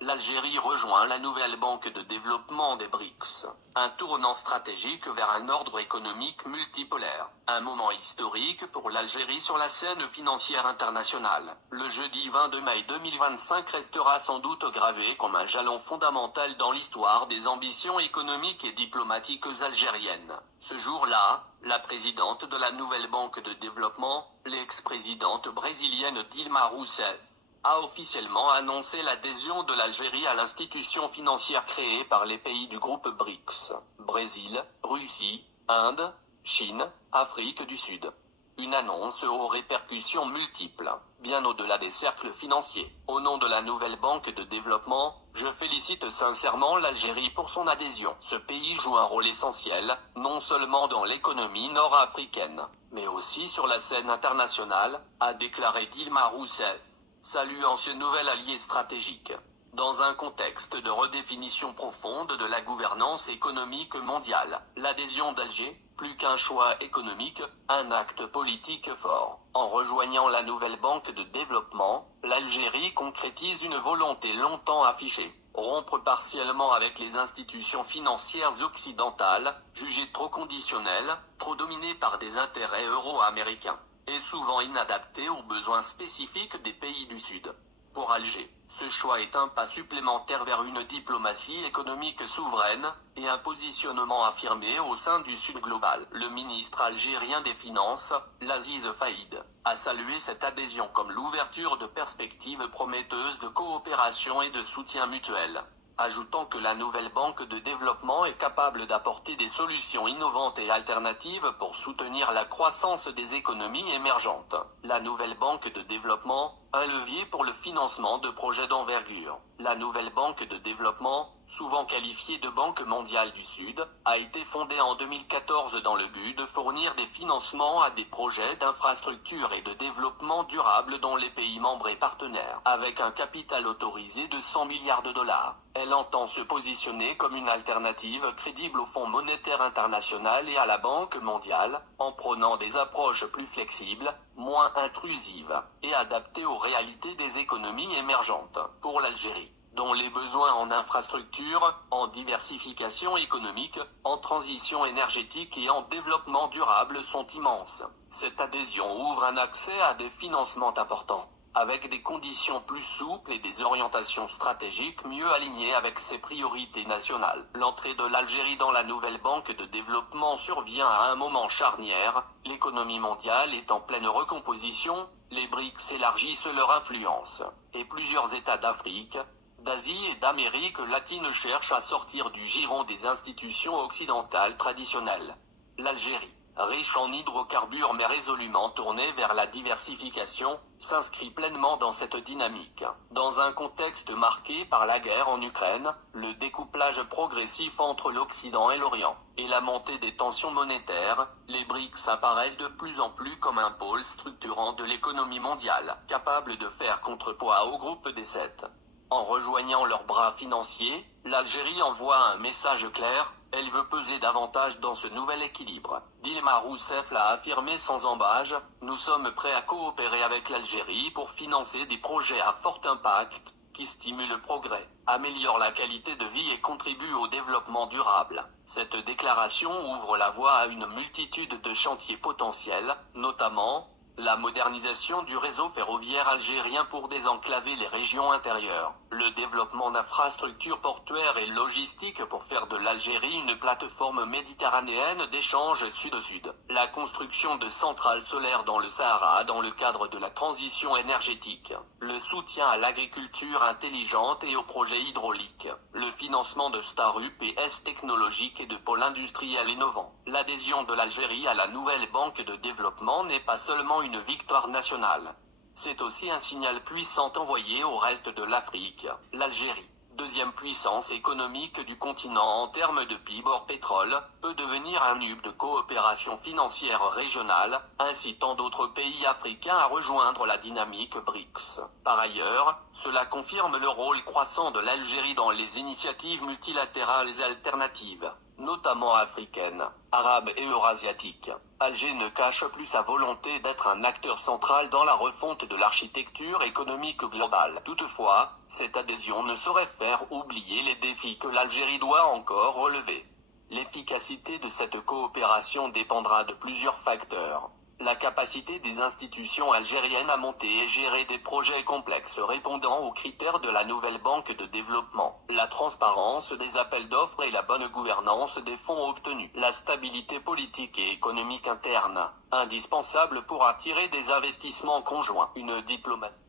l'Algérie rejoint la nouvelle banque de développement des BRICS. Un tournant stratégique vers un ordre économique multipolaire. Un moment historique pour l'Algérie sur la scène financière internationale. Le jeudi 22 mai 2025 restera sans doute gravé comme un jalon fondamental dans l'histoire des ambitions économiques et diplomatiques algériennes. Ce jour-là, la présidente de la nouvelle banque de développement, l'ex-présidente brésilienne Dilma Rousseff, a officiellement annoncé l'adhésion de l'Algérie à l'institution financière créée par les pays du groupe BRICS, Brésil, Russie, Inde, Chine, Afrique du Sud. Une annonce aux répercussions multiples, bien au-delà des cercles financiers. Au nom de la nouvelle banque de développement, je félicite sincèrement l'Algérie pour son adhésion. Ce pays joue un rôle essentiel, non seulement dans l'économie nord-africaine, mais aussi sur la scène internationale, a déclaré Dilma Rousseff, saluant ce nouvel allié stratégique. Dans un contexte de redéfinition profonde de la gouvernance économique mondiale, l'adhésion d'Alger, plus qu'un choix économique, un acte politique fort. En rejoignant la nouvelle banque de développement, l'Algérie concrétise une volonté longtemps affichée. Rompre partiellement avec les institutions financières occidentales, jugées trop conditionnelles, trop dominées par des intérêts euro-américains, et souvent inadaptées aux besoins spécifiques des pays du Sud. Pour Alger, ce choix est un pas supplémentaire vers une diplomatie économique souveraine, et un positionnement affirmé au sein du Sud global. Le ministre algérien des Finances, Laziz Faïd, a salué cette adhésion comme l'ouverture de perspectives prometteuses de coopération et de soutien mutuel, ajoutant que la nouvelle banque de développement est capable d'apporter des solutions innovantes et alternatives pour soutenir la croissance des économies émergentes. La nouvelle banque de développement, un levier pour le financement de projets d'envergure. La nouvelle banque de développement, souvent qualifiée de Banque mondiale du Sud, a été fondée en 2014 dans le but de fournir des financements à des projets d'infrastructure et de développement durable dont les pays membres et partenaires. Avec un capital autorisé de 100 milliards de dollars, elle entend se positionner comme une alternative crédible au Fonds monétaire international et à la Banque mondiale, en prônant des approches plus flexibles, moins intrusives, et adaptées aux réalités des économies émergentes. Pour l'Algérie, dont les besoins en infrastructure, en diversification économique, en transition énergétique et en développement durable sont immenses, cette adhésion ouvre un accès à des financements importants, avec des conditions plus souples et des orientations stratégiques mieux alignées avec ses priorités nationales. L'entrée de l'Algérie dans la nouvelle banque de développement survient à un moment charnière, l'économie mondiale est en pleine recomposition, les BRICS élargissent leur influence, et plusieurs États d'Afrique, d'Asie et d'Amérique latine cherchent à sortir du giron des institutions occidentales traditionnelles. L'Algérie, riche en hydrocarbures mais résolument tournée vers la diversification, s'inscrit pleinement dans cette dynamique. Dans un contexte marqué par la guerre en Ukraine, le découplage progressif entre l'Occident et l'Orient, et la montée des tensions monétaires, les BRICS apparaissent de plus en plus comme un pôle structurant de l'économie mondiale, capable de faire contrepoids au groupe des 7. En rejoignant leurs bras financiers, l'Algérie envoie un message clair, elle veut peser davantage dans ce nouvel équilibre. Dilma Rousseff l'a affirmé sans ambages, nous sommes prêts à coopérer avec l'Algérie pour financer des projets à fort impact, qui stimulent le progrès, améliorent la qualité de vie et contribuent au développement durable. Cette déclaration ouvre la voie à une multitude de chantiers potentiels, notamment la modernisation du réseau ferroviaire algérien pour désenclaver les régions intérieures, le développement d'infrastructures portuaires et logistiques pour faire de l'Algérie une plateforme méditerranéenne d'échanges sud-sud, la construction de centrales solaires dans le Sahara dans le cadre de la transition énergétique, le soutien à l'agriculture intelligente et aux projets hydrauliques, le financement de start-up et technologiques et de pôles industriels innovants. L'adhésion de l'Algérie à la nouvelle banque de développement n'est pas seulement une victoire nationale. C'est aussi un signal puissant envoyé au reste de l'Afrique. L'Algérie, deuxième puissance économique du continent en termes de PIB hors pétrole, peut devenir un hub de coopération financière régionale, incitant d'autres pays africains à rejoindre la dynamique BRICS. Par ailleurs, cela confirme le rôle croissant de l'Algérie dans les initiatives multilatérales alternatives. notamment africaine, arabe et eurasiatique. Alger ne cache plus sa volonté d'être un acteur central dans la refonte de l'architecture économique globale. Toutefois, cette adhésion ne saurait faire oublier les défis que l'Algérie doit encore relever. L'efficacité de cette coopération dépendra de plusieurs facteurs. La capacité des institutions algériennes à monter et gérer des projets complexes répondant aux critères de la nouvelle banque de développement, la transparence des appels d'offres et la bonne gouvernance des fonds obtenus, la stabilité politique et économique interne, indispensable pour attirer des investissements conjoints, une diplomatie